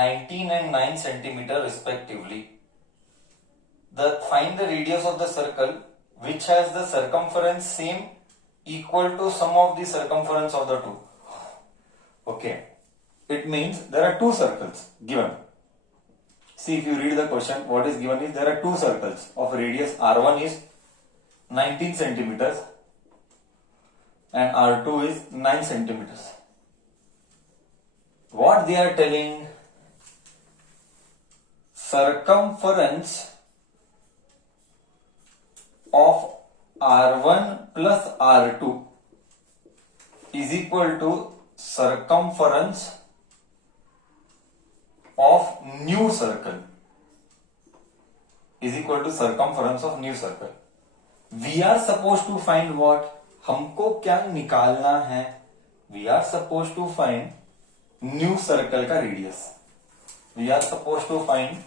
19 and 9 centimeter respectively. Find the radius of the circle which has the circumference same equal to sum of the circumference of the two. Okay, it means there are two circles given. See, if you read the question, what is given is there are two circles of radius. R1 is 19 centimeters and R2 is 9 centimeters. What they are telling? Circumference of R1 plus R2 is equal to circumference of new circle is equal to circumference of new circle. We are supposed to find what? हमको क्या निकालना है? We are supposed to find new circle का radius. We are supposed to find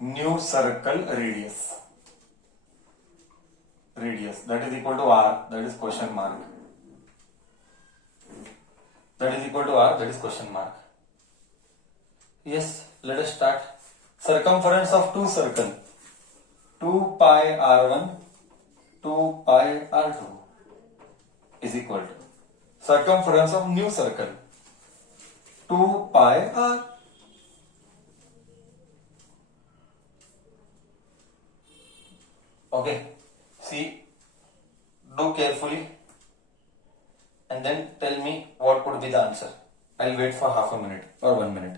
new circle radius. Radius that is equal to R, that is question mark. That is equal to R, that is question mark. Yes, let us start. Circumference of two circle, 2 pi R1, 2 pi R2 is equal to circumference of new circle, 2 pi R. Okay, see, do carefully and then tell me what could be the answer. I'll wait for half a minute or 1 minute.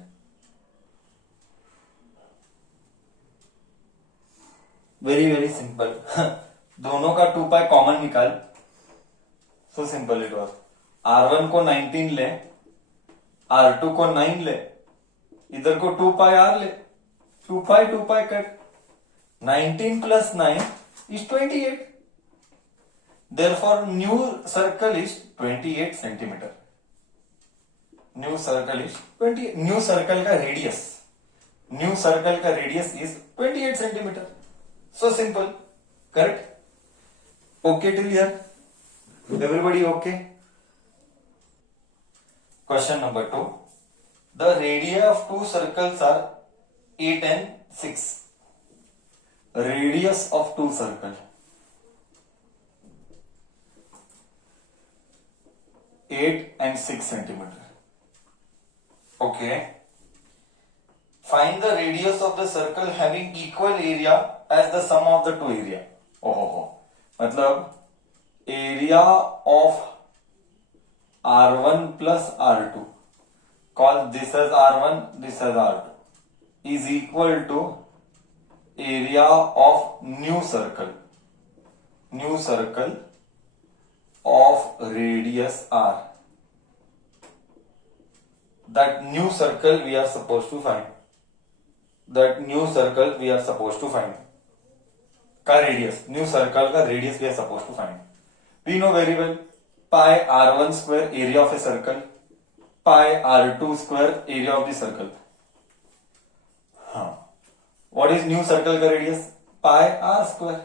Very simple. दोनों का 2 pi common निकाल. So simple it was. R1 को 19 ले, R2 को 9 ले, इधर को 2 पाई R ले, 2 pi cut. 19 plus 9 is 28. Therefore, new circle is 28 centimeter. New circle is 20. New circle का radius. New circle का radius is 28 centimeter. So simple, correct? Okay till here? Everybody okay? Question number 2. The radii of two circles are 8 and 6. Radius of two circles 8 and 6 centimeter. Okay. Find the radius of the circle having equal area as the sum of the two area. मतलब area of R1 plus R2, call this as R1, this as R2, is equal to area of new circle of radius R. That new circle we are supposed to find. का radius, new circle का radius we are supposed to find. We know very well pi R1 square area of a circle, pi R2 square area of the circle. What is new circle का radius? Pi R square.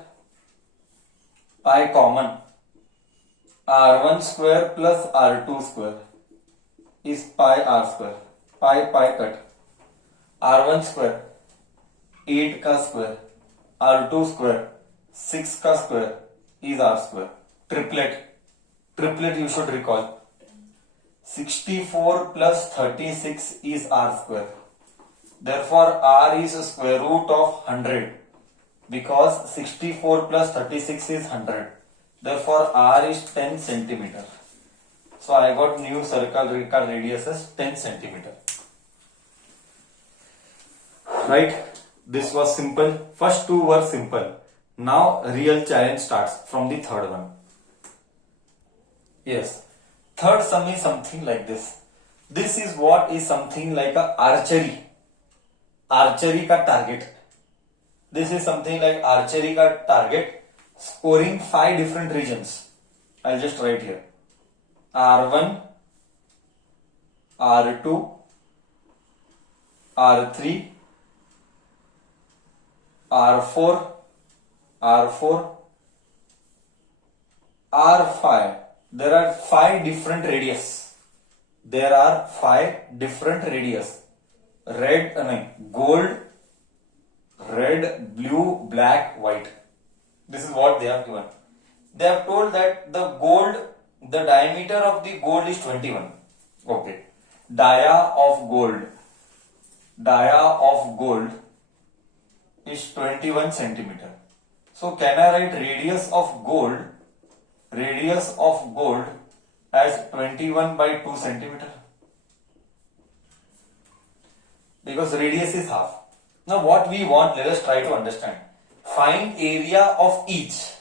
Pi common. R1 square plus R2 square is pi R square. Pi cut. R1 square 8 का square, R2 square 6 का square is R square. Triplet you should recall. 64 plus 36 is R square. Therefore R is square root of 100 because 64 plus 36 is 100. Therefore R is 10 centimeter. So I got new circle radius as 10 centimeter. Right? This was simple. First two were simple. Now real challenge starts from the third one. Yes. Third sum is something like this. This is what is something like a archery. Archery का target. This is something like archery का target. Scoring 5 different regions. I'll just write here. R1, R2, R3, R4, R5. There are 5 different radius. Red नहीं, gold, red, blue, black, white. This is what they have given. They have told that the diameter of the gold is 21. Okay. Dia of gold is 21 centimeter. So can I write radius of gold as 21 by 2 centimeter? Because radius is half. Now what we want, let us try to understand. Find area of each.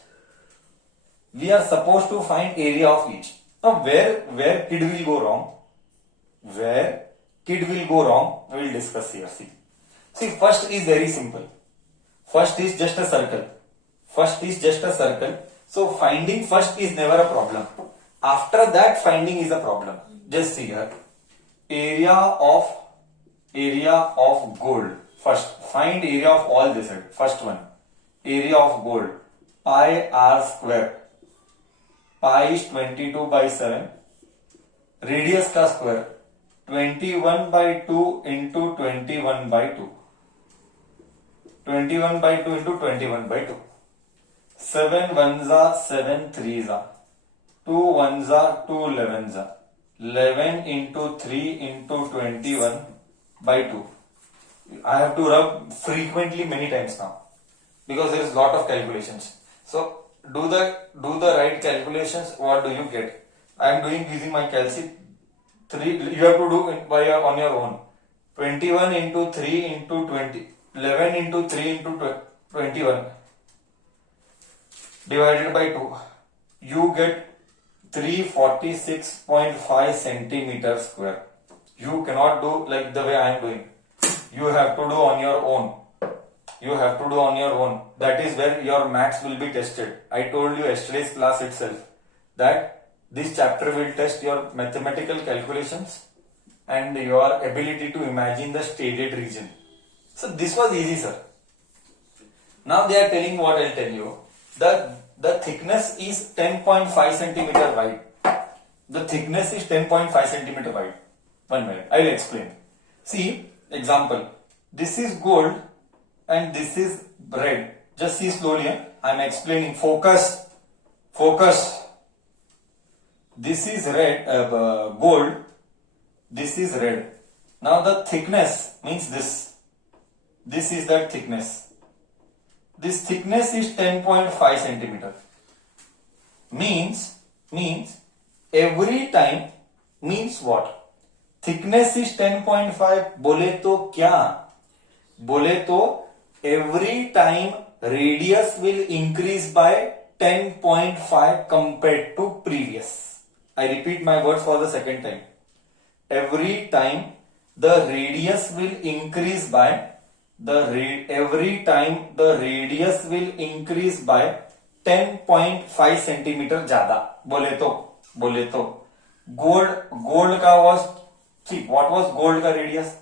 We are supposed to find area of each. Now where kid will go wrong? We will discuss here. See, first is very simple. First is just a circle. So finding first is never a problem. After that, finding is a problem. Just see here. Area of gold. First, find area of all this. First one, area of gold, pi r square. Pi is 22 by 7. Radius का square, 21 by 2 into 21 by 2. 21 by 2 into 21 by 2. 7 ones are 7 threes are. 2 ones are 2 elevens are. 11 into 3 into 21 by 2. I have to rub frequently many times now because there is lot of calculations. So do the right calculations. What do you get? I am doing using my calci 3. You have to do on your own. 21 into 3 into 20. 11 into 3 into 21 divided by 2. You get 346.5 centimeter square. You cannot do like the way I am doing. You have to do on your own. That is where your maths will be tested. I told you yesterday's class itself that this chapter will test your mathematical calculations and your ability to imagine the shaded region. So this was easy, sir. Now they are telling what I'll tell you. The thickness is 10.5 centimeter wide. The thickness is 10.5 centimeter wide. 1 minute, I will explain. See, example. This is gold and this is red. Just see slowly. I am explaining. Focus. This is red, gold. This is red. Now the thickness means this. This is that thickness. This thickness is 10.5 centimeter. Means every time means what? Thickness is 10.5. बोले तो क्या? बोले तो every time radius will increase by 10.5 compared to previous. I repeat my words for the second time. Every time the radius will increase by 10.5 centimeter ज्यादा. बोले तो gold का was, see what was gold का radius?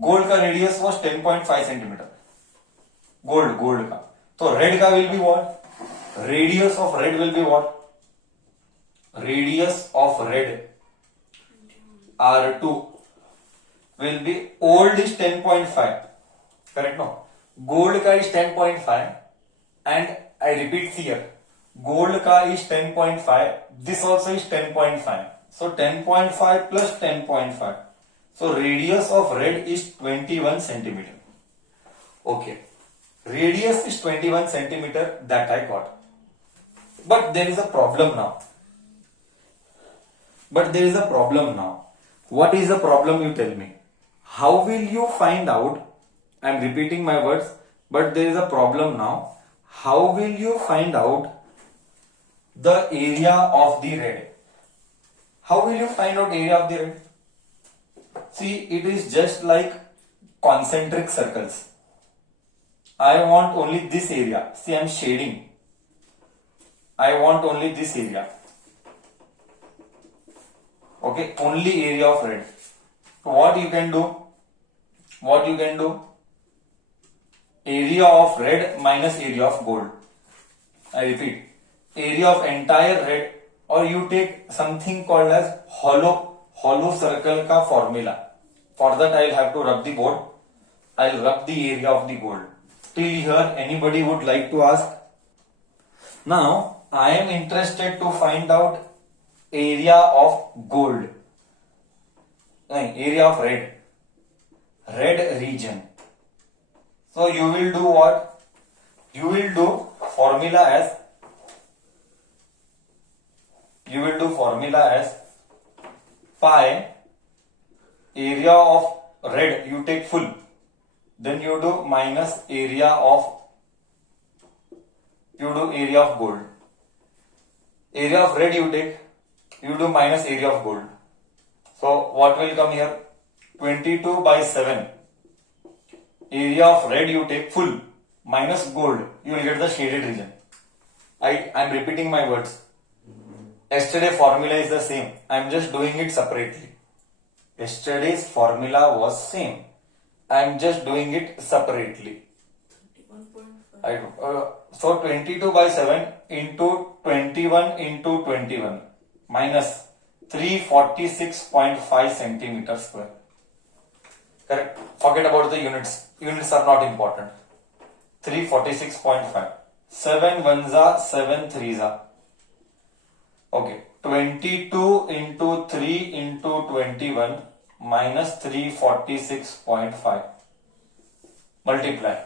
Gold का radius was 10.5 centimeter. Gold का. तो red का will be what? Radius of red will be what? Radius of red R2 will be, old is 10.5. Correct no? Gold का is 10.5 and I repeat here. Gold का is 10.5. This also is 10.5. So 10.5 plus 10.5. So radius of red is 21 centimeter. Okay. Radius is 21 centimeter, that I got. But there is a problem now. What is the problem, you tell me? How will you find out? I am repeating my words, but there is a problem now. How will you find out the area of the red? How will you find out area of the red? See, it is just like concentric circles. I want only this area. See, I am shading. I want only this area. Okay, only area of red. So what you can do? Area of red minus area of gold. I repeat, area of entire red, or you take something called as hollow circle का formula. For that, I'll have to rub the board. I'll rub the area of the gold. Till here, anybody would like to ask? Now, I am interested to find out area of gold. Area of red. Red region. So you will do what? You will do formula as pi area of red, you take full, then you do minus area of gold. Area of red you take, you do minus area of gold. So what will come here? 22 by 7. Area of red you take full minus gold, you will get the shaded region. I am repeating my words. Yesterday formula is the same. I am just doing it separately. Yesterday's formula was same. I am just doing it separately. 31.5. So 22 by 7 into 21 into 21 minus 346.5 centimeters square. Correct. Forget about the units. Units are not important. 346.5. 7 ones are 7 threes are. Okay. 22 into 3 into 21 minus 346.5. Multiply.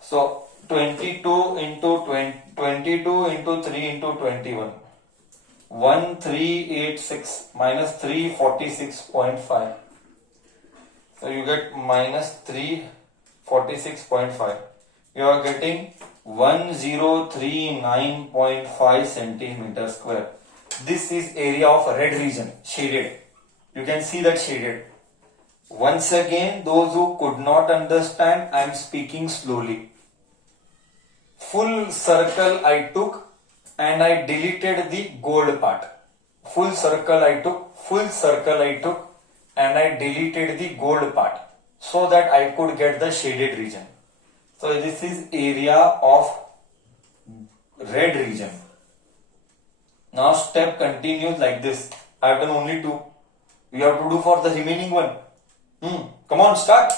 So 22 into 22 into 3 into 21. 1386 minus 346.5. So you get minus 346.5. You are getting 1039.5 centimeters square. This is area of red region, shaded. You can see that shaded. Once again, those who could not understand, I am speaking slowly. Full circle I took and I deleted the gold part. Full circle I took and I deleted the gold part so that I could get the shaded region. So this is area of red region. Now step continues like this. I have done only 2. We have to do for the remaining one. Come on, start.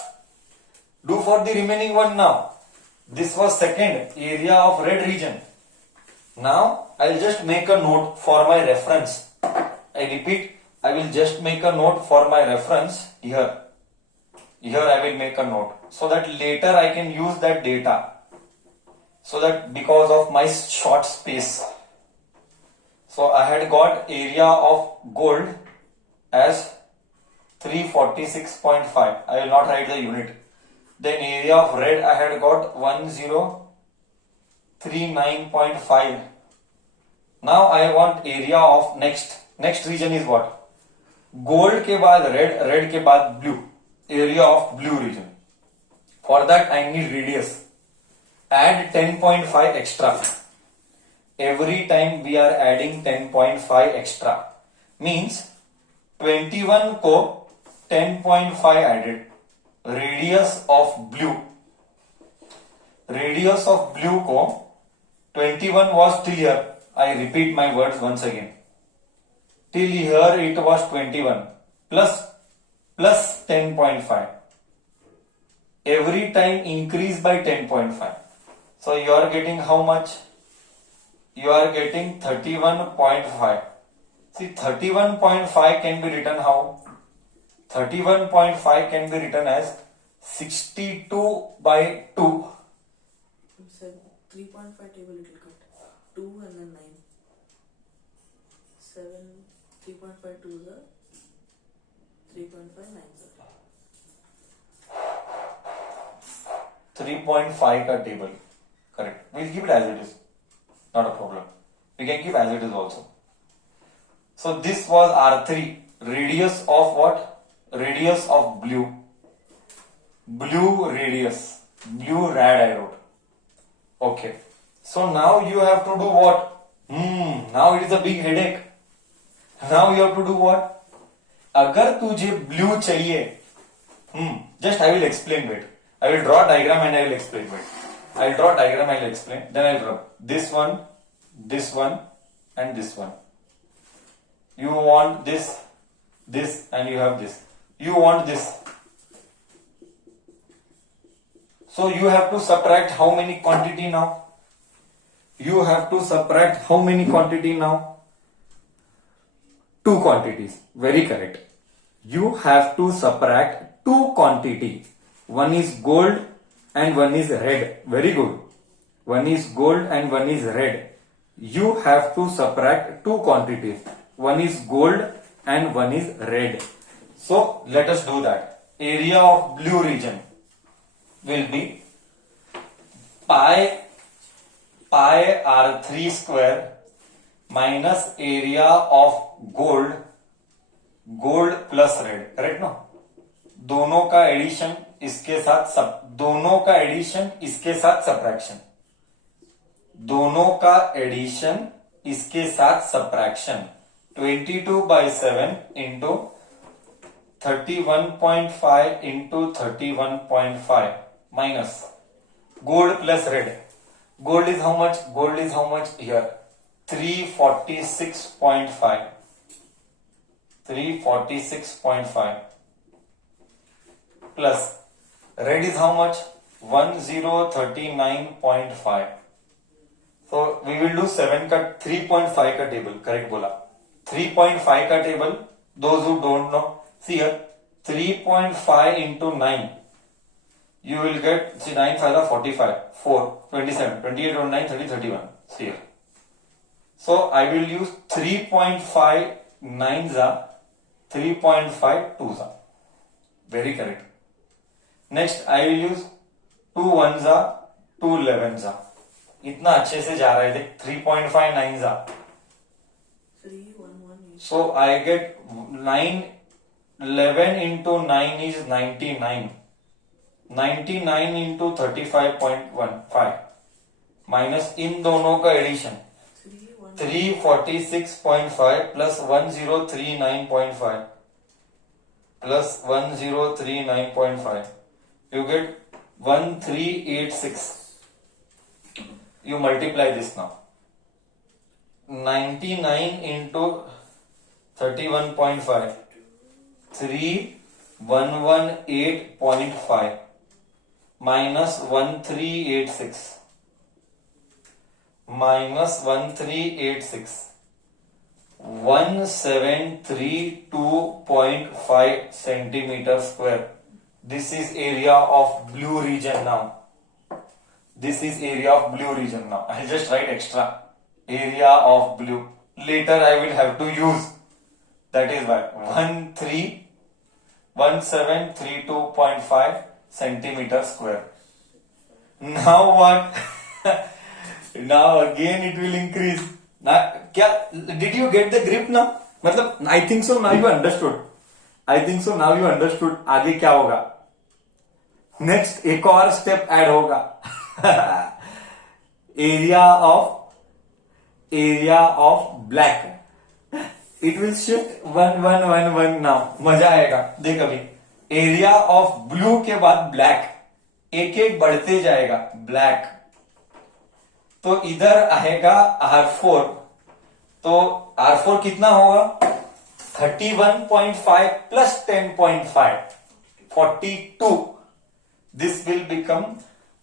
Do for the remaining one now. This was second, area of red region. Now I'll just make a note for my reference. I repeat, I will just make a note for my reference here. Here I will make a note so that later I can use that data. So that because of my short space. So I had got area of gold as 346.5. I will not write the unit. Then area of red I had got 1039.5. Now I want area of next region is what? Gold के बाद red के बाद blue. Area of blue region. For that I need radius. Add 10.5 extra. Every time we are adding 10.5 extra. Means 21 को 10.5 added. Radius of blue. Radius of blue को 21 was till here. I repeat my words once again. Till here it was 21 plus 10.5. Every time increase by 10.5. So you are getting how much? You are getting 31.5. See, 31.5 can be written how? 31.5 can be written as 62 by 2. You said 3.5 table it will cut. 2 and then 9. 7, 3.5 2 is 3.5 9 3.5 का table. Correct. We'll keep it as it is. Not a problem. We can keep as it is also. So this was R3. Radius of what? Radius of blue. Blue radius. Blue rad I wrote. Okay. So now you have to do what? Now it is a big headache. Now you have to do what? अगर तुझे blue चाहिए, just I will explain it. I will draw a diagram and I will explain it. I will draw a diagram and I will explain. Then I will rub this one, and this one. You want this, and you have this. You want this. So you have to subtract how many quantity now? You have to subtract how many quantity now? Two quantities. Very correct. You have to subtract two quantity. One is gold and one is red. Very good. One is gold and one is red. You have to subtract two quantities. One is gold and one is red. So let us do that. Area of blue region will be pi r3 square minus area of gold plus red. Correct ना? दोनों का addition इसके साथ subtraction. दोनों का addition इसके साथ subtraction. 22/7 into 31.5 into 31.5 minus gold plus red. Gold is how much? Gold is how much here? 346.5. 346.5 plus red is how much? 1039.5. So we will do 7 का 3.5 का टेबल. करेक्ट बोला. 3.5 का table. Those who don't know, see here 3.5 into 9. You will get, see 9 5 45, 4, 27, 28, 29, 30, 31. See here. So I will use 3.5 9s are 3.5 2s are. Very correct. Next I will use 2 1s are 2 11s are. इतना अच्छे से जा रहा है देख. 3.5 9s are. 3 1 1 8. So I get 9 11 into 9 is 99. 99 into 35.15 minus इन दोनों का addition 346.5 plus 1039.5 plus 1039.5. You get 1386. You multiply this now. 99 into 31.5. 3118.5 minus 1386 minus 1386 1732.5 centimeter square. This is area of blue region now. This is area of blue region now. I just write extra area of blue. Later I will have to use. That is why 1732.5 centimeter square. Now what? Now again it will increase. Now, did you get the grip now? मतलब I think so now you understood. I think so now you understood. आगे क्या होगा? Next एक और step add होगा. area of black. It will shift 1 1 1 1 now. मजा आएगा. देख अभी एरिया ऑफ ब्लू के बाद ब्लैक एक एक बढ़ते जाएगा. ब्लैक तो इधर आएगा R4. तो R4 कितना होगा? 31.5 plus 10.5 42. This will become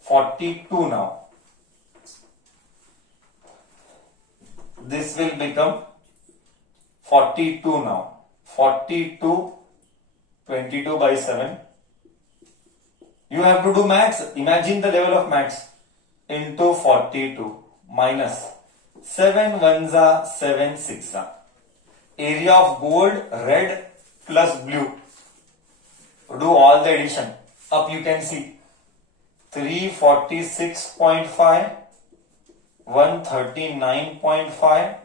42 now. This will become 42 now. 42 22/7. You have to do max. Imagine the level of max. Into 42 minus 7 1s are 7 6s are. Area of gold, red plus blue. Do all the addition. Up you can see 346.5, 139.5,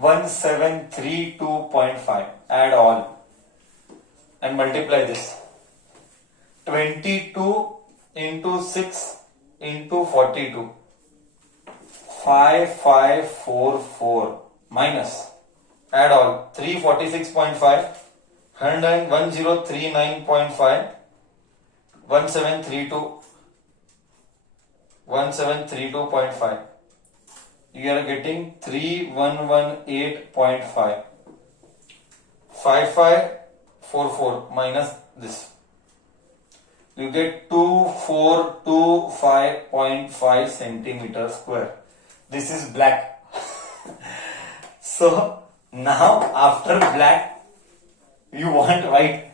1732.5. Add all and multiply this. 22 into 6 into 42. 5544 minus. Add all. 346.5, 1039.5, 1732.5. You are getting 3118.5. 5544 minus this. you get 2425.5 centimeter square. This is black. So now after black you want white.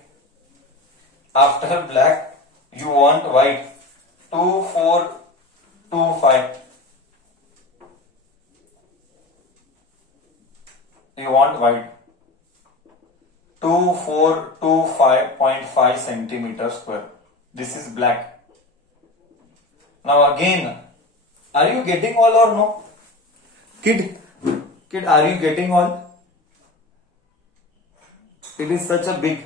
After black you want white. 2425. You want white. 2425.5 centimeter square. This is black. Now again, are you getting all or no? Kid, are you getting all? It is such a big.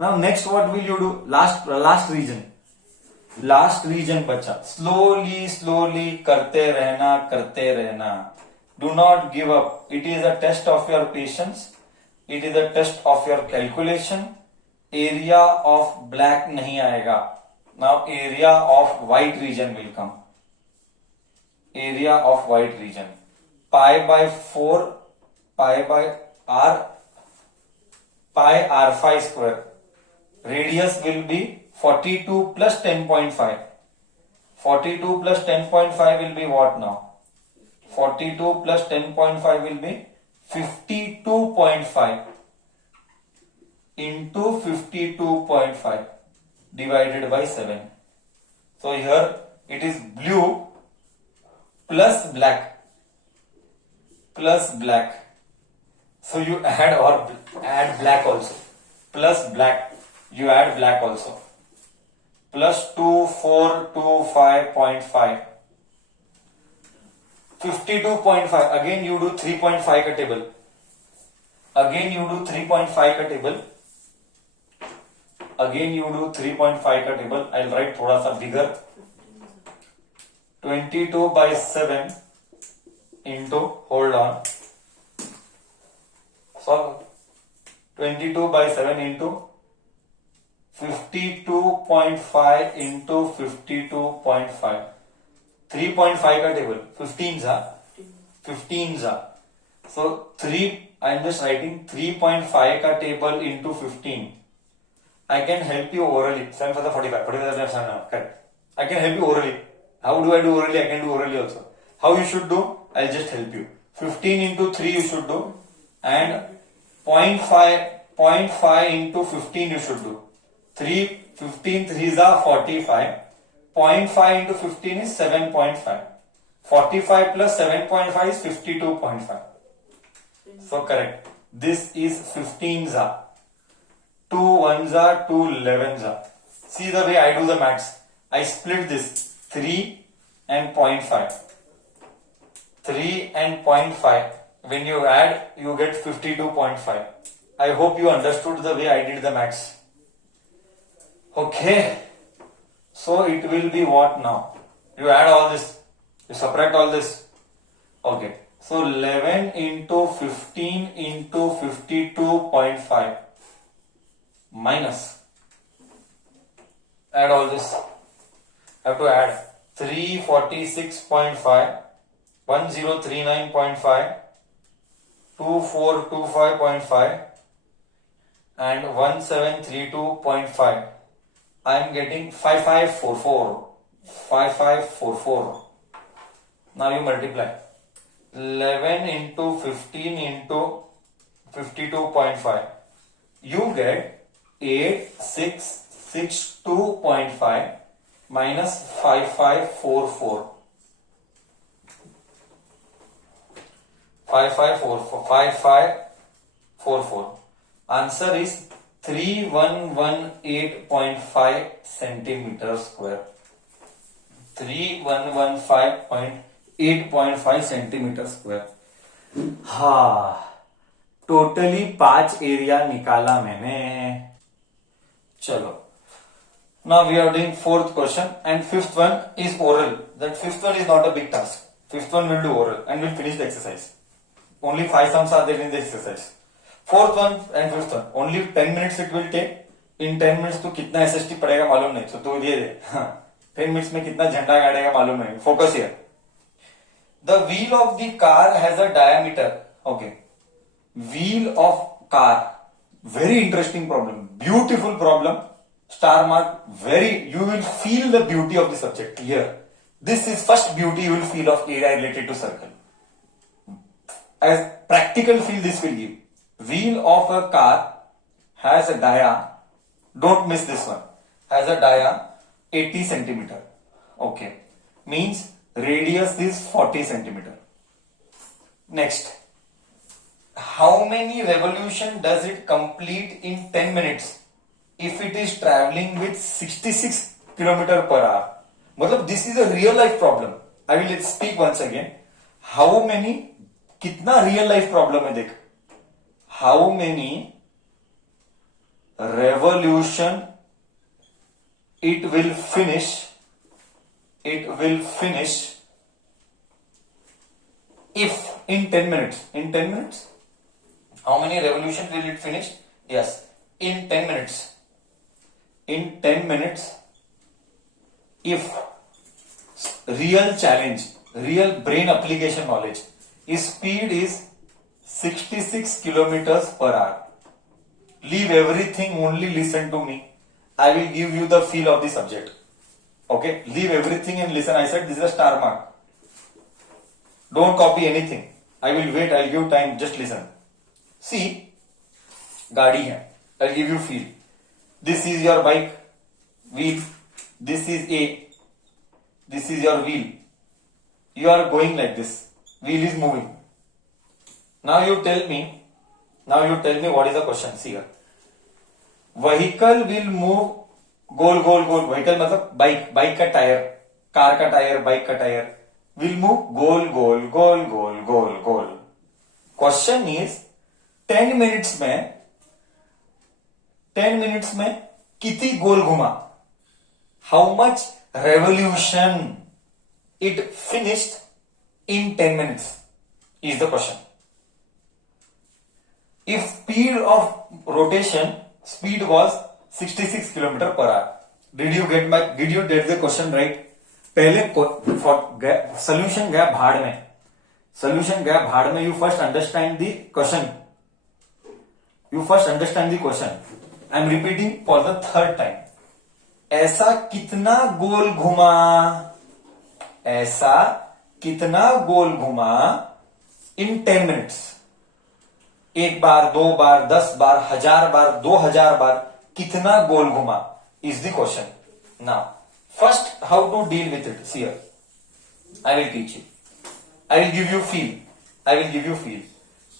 Now next what will you do? Last region. Last region बच्चा. Slowly करते रहना. Do not give up. It is a test of your patience. It is a test of your calculation. Area of black नहीं आएगा. Now area of white region will come. Area of white region. Pi by 4, pi by r, pi r5 square. Radius will be 42 plus 10.5. 42 plus 10.5 will be what now? 42 plus 10.5 will be 52.5 into 52.5 divided by 7. So here it is blue plus black. So you add black also. Plus black. You add black also. Plus 2425.5. 52.5. Again you do 3.5 ka table. Again you do 3.5 ka table. I'll write thoda sa bigger. 22 by 7 into, hold on. So 22 by 7 into 52.5 into 52.5. 3.5 ka table. 15s are. So 3, I am just writing 3.5 ka table into 15. I can help you orally. 7 for the 45. 45 correct. I can help you orally. How do I do orally? I can do orally also. How you should do? I'll just help you. 15 into 3 you should do. And 0.5 into 15 you should do. 15 3s are 45. 0.5 into 15 is 7.5. 45 plus 7.5 is 52.5. So correct. This is 15s are. 2 1s are, 2 11s are. See the way I do the maths. I split this 3 and 0.5. 3 and 0.5. When you add, you get 52.5. I hope you understood the way I did the maths. Okay. So it will be what now? You add all this. You subtract all this. Okay. So 11 into 15 into 52.5 minus. Add all this. Have to add 346.5, 1039.5, 2425.5 and 1732.5. I am getting 5544. Now you multiply 11 into 15 into 52.5. You get 8662.5 minus 5544. 5544. Answer is 3118.5 centimeter square. 3115.8.5 centimeter square. हाँ, totally 5 area निकाला मैंने. चलो. Now we are doing 4th question and 5th one is oral. That 5th one is not a big task. 5th one will do oral and we'll finish the exercise. Only 5 sums are there in the exercise. 4th one and 5th one. Only 10 minutes it will take. In 10 minutes तो कितना SST पड़ेगा मालूम नहीं. So तू ये दे. 10 minutes में कितना झंडा गाड़ेगा मालूम नहीं. Focus here. The wheel of the car has a diameter. Okay. Wheel of car. Very interesting problem, beautiful problem. Star mark, very, you will feel the beauty of the subject here. This is first beauty you will feel of area related to circle. As practical feel this will give. Wheel of a car has a dia, don't miss this one, has a dia 80 centimeter. Okay, means radius is 40 centimeter. Next, how many revolution does it complete in 10 minutes if it is traveling with 66 kilometer per hour? मतलब this is a real life problem. I will speak once again. How many, कितना real life problem है देख. How many revolution it will finish if in 10 minutes. In 10 minutes? How many revolutions will it finish? Yes, in 10 minutes. In 10 minutes, if real challenge, real brain application knowledge, is speed is 66 kilometers per hour. Leave everything, only listen to me. I will give you the feel of the subject. Okay, leave everything and listen. I said this is a star mark. Don't copy anything. I will wait, I'll give time, just listen. See, गाड़ी है, I'll give you feel. This is your bike, wheel. This is A. This is your wheel. You are going like this. Wheel is moving. Now you tell me what is the question. See here. Vehicle will move goal goal goal. Vehicle मतलब bike का tyre, car का tyre, bike का tyre will move goal goal goal goal goal goal. Question is 10 minutes में कितनी गोल घुमा? How much revolution it finished in 10 minutes is the question. If speed of rotation, speed was 66 km per hour. Did you get the question right? पहले solution गया भाड़ में. You first understand the question. I am repeating for the third time. ऐसा कितना गोल घुमा in 10 minutes? एक बार, 2 बार, 10 बार, 1000 बार, 2000 बार, कितना गोल घुमा is the question. Now, first how to deal with it. See here. I will teach you. I will give you feel.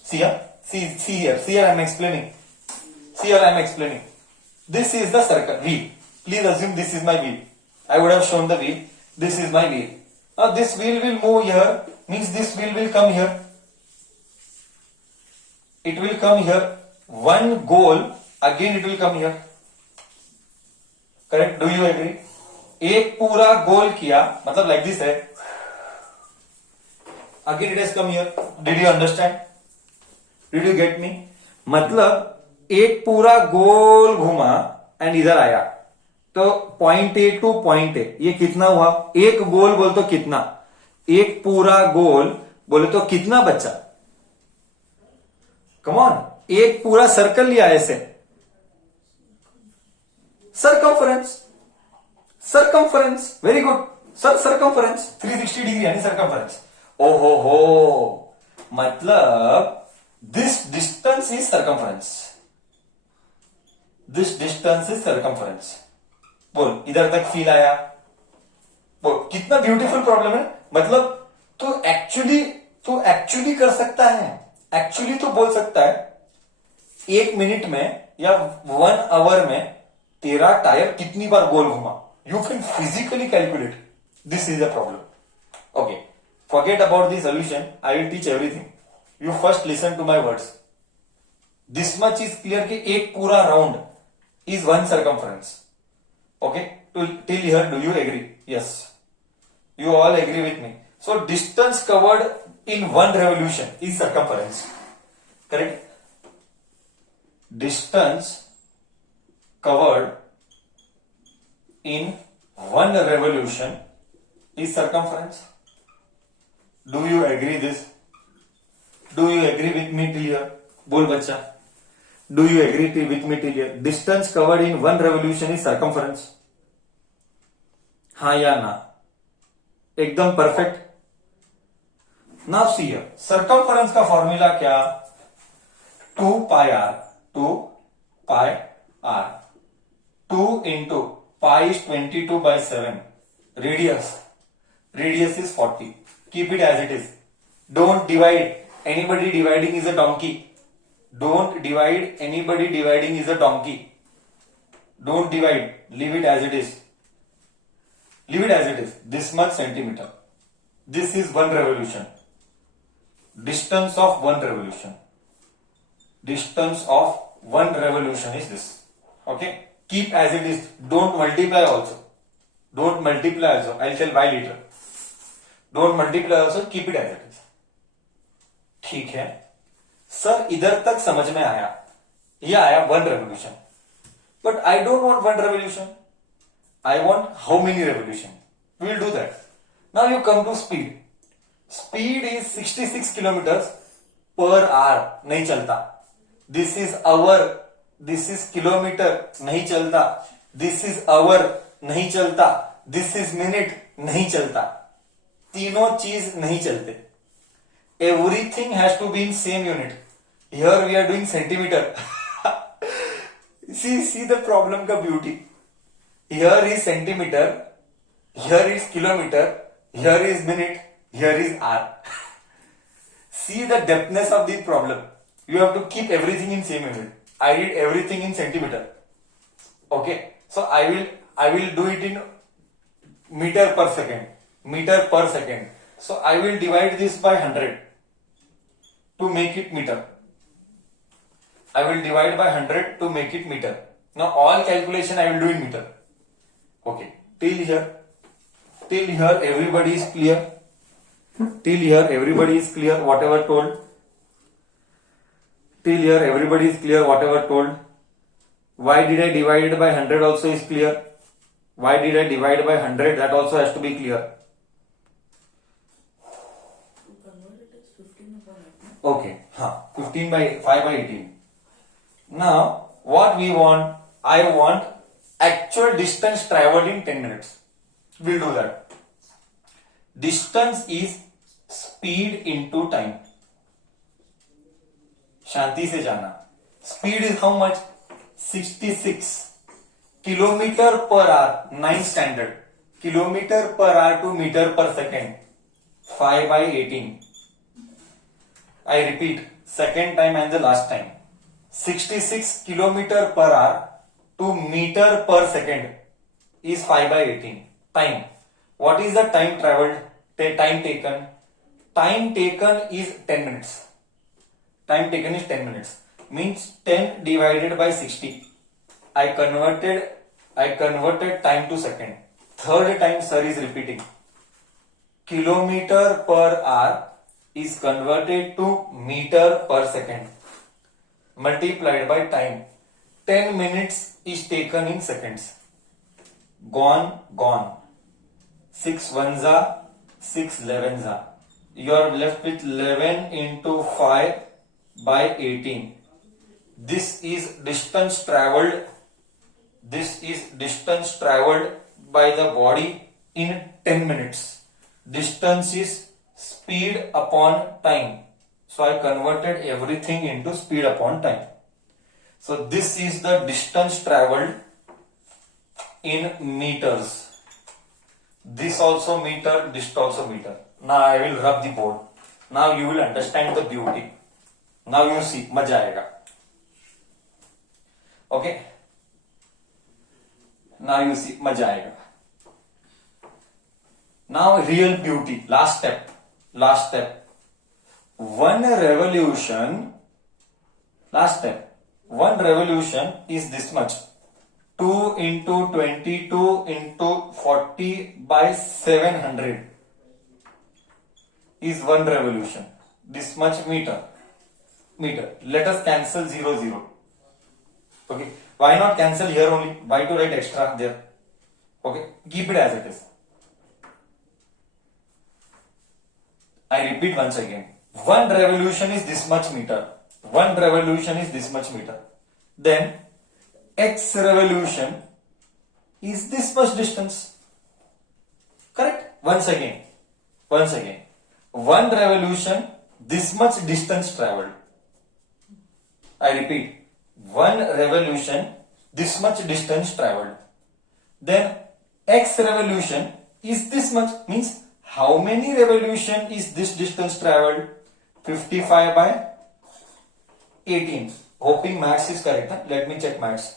See here. See here I am explaining. This is the circle, wheel. Please assume this is my wheel. I would have shown the wheel. This is my wheel. Now this wheel will move here, means this wheel will come here. It will come here. One goal, again it will come here. Correct? Do you agree? एक पूरा गोल किया, मतलब like this है. Again it has come here. Did you understand? Did you get me? मतलब एक पूरा गोल घुमा and इधर आया, तो point A two point A, ये कितना हुआ? एक गोल बोल तो कितना? एक पूरा गोल बोले तो कितना बच्चा? कम ऑन, एक पूरा सर्कल लिया ऐसे. Circumference, very good sir. Circumference 360 degree यानी सरकमफरेंस. ओहो हो, मतलब दिस डिस्टेंस इज सरकमफरेंस. बोल, इधर तक फील आया? बोल, कितना ब्यूटीफुल प्रॉब्लम है. मतलब तू एक्चुअली कर सकता है. एक्चुअली तो बोल सकता है 1 मिनट में या 1 आवर में तेरा टायर कितनी बार गोल घुमा. You can physically calculate. This is the problem. Okay, forget about the solution. I will teach everything. You first listen to my words. This much is clear कि एक पूरा round is one circumference. Okay, till here do you agree? Yes, you all agree with me. So distance covered in one revolution is circumference. Correct? Distance covered in one revolution is circumference. Do you agree this? Do you agree with me till here? बोल बच्चा. Do you agree with me till here? Distance covered in one revolution is circumference. हाँ या ना? एकदम perfect. Now see here, circumference का formula क्या? 2 pi r. 2 pi r. 2 into pi is 22 by 7. Radius is 40. Keep it as it is. Don't divide. Anybody dividing is a donkey. Don't divide. Anybody dividing is a donkey. Don't divide. Leave it as it is. Leave it as it is. This much centimeter. This is one revolution. Distance of one revolution. Distance of one revolution is this. Okay? Keep as it is. Don't multiply also. Don't multiply also. I'll tell why later. Don't multiply also. Keep it as it is. ठीक है sir, इधर तक समझ में आया. ये आया one revolution. But I don't want one revolution. I want how many revolution. We will do that. Now you come to speed. Speed is 66 kilometre per hour. नहीं चलता. This is hour. This is kilometre. नहीं चलता. This is hour. नहीं चलता. This is minute. नहीं चलता. तीनों चीज नहीं चलते. Everything has to be in same unit. Here we are doing centimeter. see the problem ka beauty. Here is centimeter. Here is kilometer. Here is minute. Here is hour. See the depthness of the problem. You have to keep everything in same unit. I did everything in centimeter. Okay. So I will do it in meter per second. Meter per second. So I will divide this by 100 to make it meter. I will divide by 100 to make it meter. Now all calculation I will do in meter. Okay. Till here everybody is clear. Till here everybody is clear whatever told. Till here everybody is clear whatever told. Why did I divide it by 100 also is clear. Why did I divide by 100? That also has to be clear. Okay, 15 by 5 by 18. Now, what we want? I want actual distance traveled in 10 minutes. We'll do that. Distance is speed into time. शांति से जाना. Speed is how much? 66 kilometer per hour. 9th standard. Kilometer per hour to meter per second. 5 by 18. I repeat, second time and the last time. 66 kilometer per hour to meter per second is 5 by 18. Time. What is the time traveled? Time taken. Time taken is 10 minutes. Time taken is 10 minutes. Means 10 divided by 60. I converted time to second. Third time sir is repeating. Kilometer per hour is converted to meter per second multiplied by time. 10 minutes is taken in seconds. Gone. 6 ones are 6 11s are. You are left with 11 into 5 by 18. This is distance traveled. This is distance traveled by the body in 10 minutes. Distance is speed upon time. So I converted everything into speed upon time. So this is the distance traveled in meters. This also meter, this also meter. Now I will rub the board. Now you will understand the beauty. Now you see, मजा आएगा. Okay? Now you see, मजा आएगा. Now real beauty. Last step. One revolution. Last step. One revolution is this much. 2 into 22 into 40 by 700 is one revolution. This much meter. Let us cancel 0, 0. Okay. Why not cancel here only? Why to write extra there? Okay. Keep it as it is. I repeat once again. One revolution is this much meter. One revolution is this much meter. then x revolution is this much distance. Correct? Once again. One revolution, this much distance traveled. I repeat, one revolution, this much distance traveled. Then x revolution is this much, means how many revolution is this distance traveled? 55 by 18. Hoping maths is correct. Huh? Let me check maths.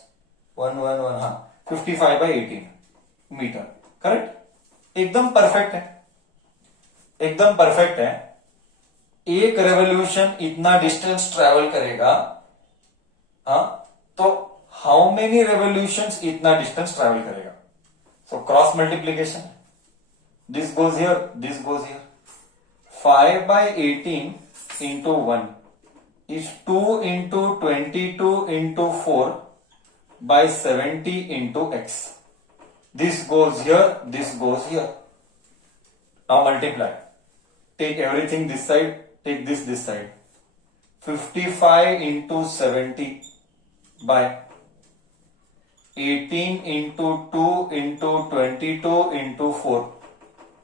1 1 1 हाँ 55 by 18 metre. Correct? एकदम perfect है. एकदम perfect है. एक revolution इतना distance travel करेगा, हाँ, तो हाउ मेनी रेवोल्यूशंस इतना डिस्टेंस ट्रेवल करेगा? So cross multiplication, this goes here, this goes here. 5 by 18 into 1 is 2 into 22 into 4 by 70 into x. This goes here, this goes here. Now multiply. Take everything this side, take this side. 55 into 70 by 18 into 2 into 22 into 4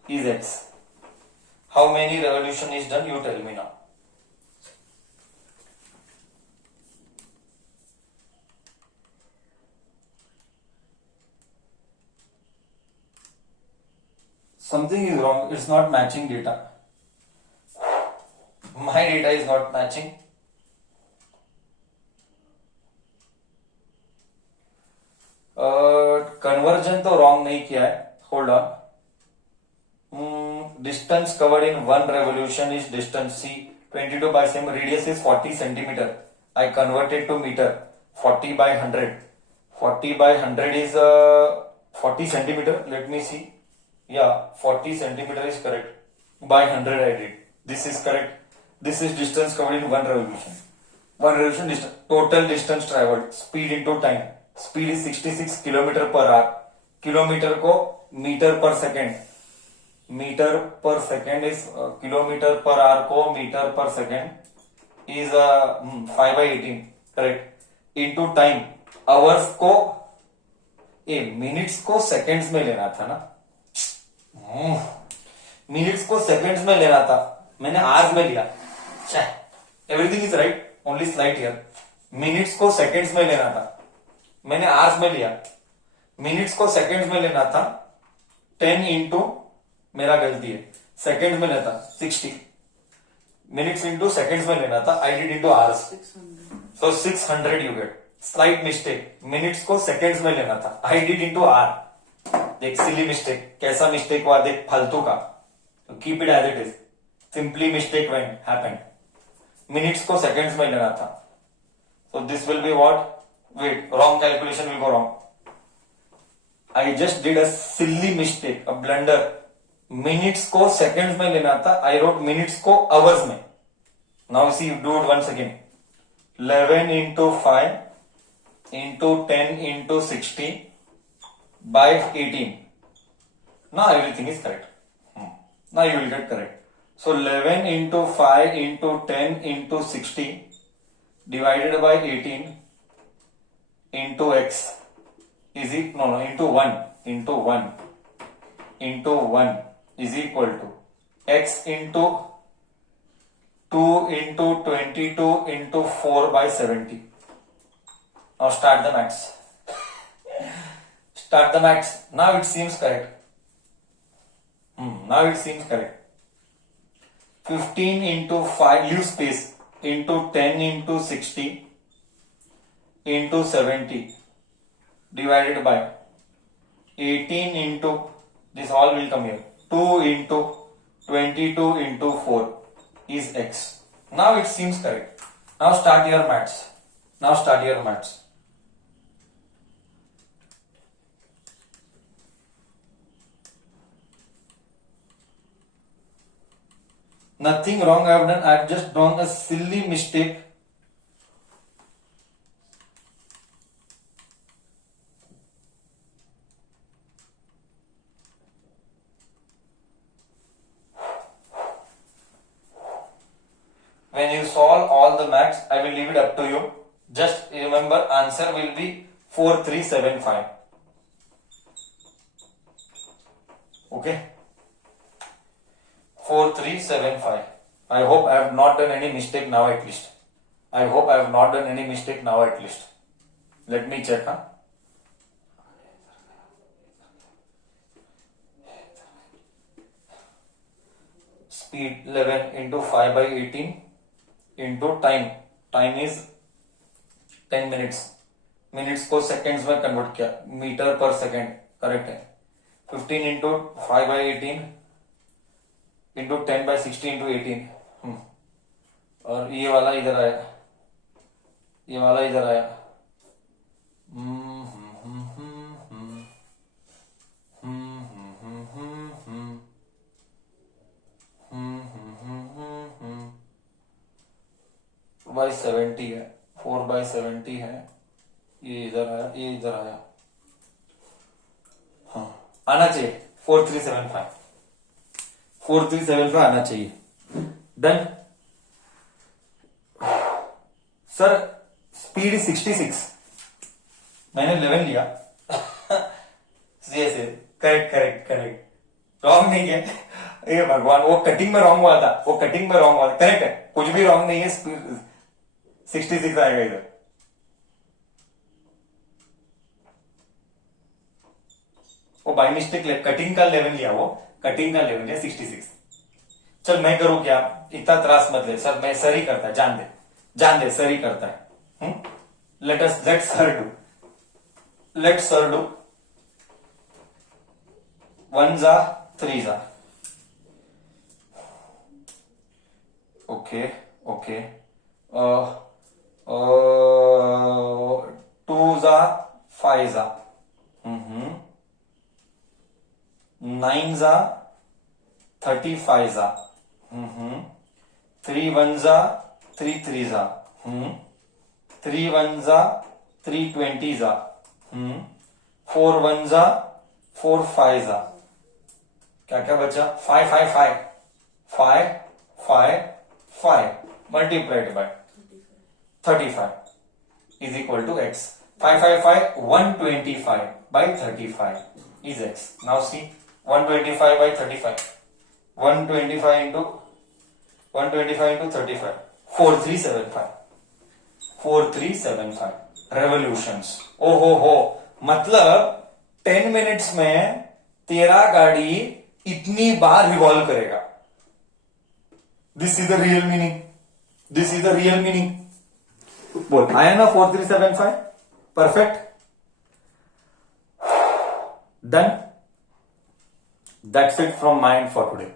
is x. How many revolution is done? You tell me now. Something is wrong. It's not matching data. My data is not matching. Conversion तो wrong नहीं किया है. Hold on. Distance covered in one revolution is distance C. 22 by same radius is 40 centimeter. I converted to meter. 40 by 100. 40 by 100 is 40 centimeter. Let me see. Yeah, 40 centimeter is correct. By 100 I did. This is correct. This is distance covered in one revolution. One revolution distance. Total distance traveled. Speed into time. Speed is 66 kilometer per hour. Kilometer को meter per second. Meter per second is kilometer per hour को meter per second is 5 by 18. Correct. Into time. Hours को minutes को seconds में लेना था ना. Minutes को seconds में लेना था, मैंने आवर्स में लिया. Everything is right, only slight here. Minutes को सेकंड्स में लेना था, मैंने आवर्स में लिया. मिनट्स को सेकंड्स में लेना था. 10 इंटू, मेरा गलती है, सेकंड्स में लेता 60. मिनट्स इंटू सेकंड्स में लेना था. I did into hours. 600. So 600 you get. Slight mistake. Minutes को सेकंड्स में लेना था. I did into hour. देख सिली मिस्टेक. कैसा मिस्टेक हुआ देख, फालतू का. Keep it as it is. Simply mistake when happened. Minutes को सेकंड्स में लेना था. So this will be what? Wait, wrong calculation will go wrong. I just did a silly mistake, a blunder. Minutes को seconds में लेना था. I wrote minutes को hours में. Now see, do it once again. 11 into 5 into 10 into 60 by 18. Now everything is correct. Now you will get correct. So 11 into 5 into 10 into 60 divided by 18 into x is equal, no, into 1 into 1 is equal to x into 2 into 22 into 4 by 70. Now start the maths. Start the maths. Now it seems correct. Now it seems correct. 15 into 5, leave space, into 10 into 60 into 70 divided by 18 into, this all will come here, 2 into 22 into 4 is x. Now it seems correct. Now start your maths. Now start your maths. Nothing wrong I have done. I have just done a silly mistake. When you solve all the maths, I will leave it up to you. Just remember, answer will be 4375. Okay, 4375. I hope I have not done any mistake now at least. I hope I have not done any mistake now at least. Let me check. Speed 11 into 5 by 18 into time. Time is 10 minutes. Minutes को seconds में convert किया, metre पर second correct है. 15 into 5 by 18 into 10 by 60 into 18. और ये वाला इधर आया, ये वाला इधर आया. बाई 70 है, 4 बाई 70 है. ये इधर आया, ये इधर आया. हाँ आना चाहिए 4375. 4375 आना चाहिए. डन. सर स्पीड 66, मैंने 11 लिया. ये करेक्ट करेक्ट करेक्ट. रॉन्ग नहीं है. ये भगवान, वो कटिंग में रॉन्ग हुआ था, वो कटिंग में रॉन्ग हुआ था. करेक्ट है, कुछ भी रॉन्ग नहीं है. स्पीड 66 आएगा इधर. वो बाय मिस्टेक कटिंग का 11 लिया, वो कटिंग का 11 लिया. 66. चल मैं करूं क्या, इतना त्रास मत ले. सर मैं सर ही करता है, जान दे सर ही करता है. Late sir do. 1 जा 3 जा. ओके 2 जा 5 जा. 9 जा 35 जा. 3 1 जा 3 3 जा. 3 1 जा 3 20 जा. 4 1 जा 4 5 जा. क्या क्या बचा? 5 5 5 5 5 5 multiplied by 35 is equal to x. 5 5 5 125 by 35 is x. Now see 125 by 35. 125 into 35. 4375. 4375 revolutions. ओहो हो, मतलब 10 मिनट्स में तेरा गाड़ी इतनी बार रिवॉल्व करेगा. This is the real meaning. This is the real meaning. बोल आया ना 4375. Perfect. Done. That's it from my end for today.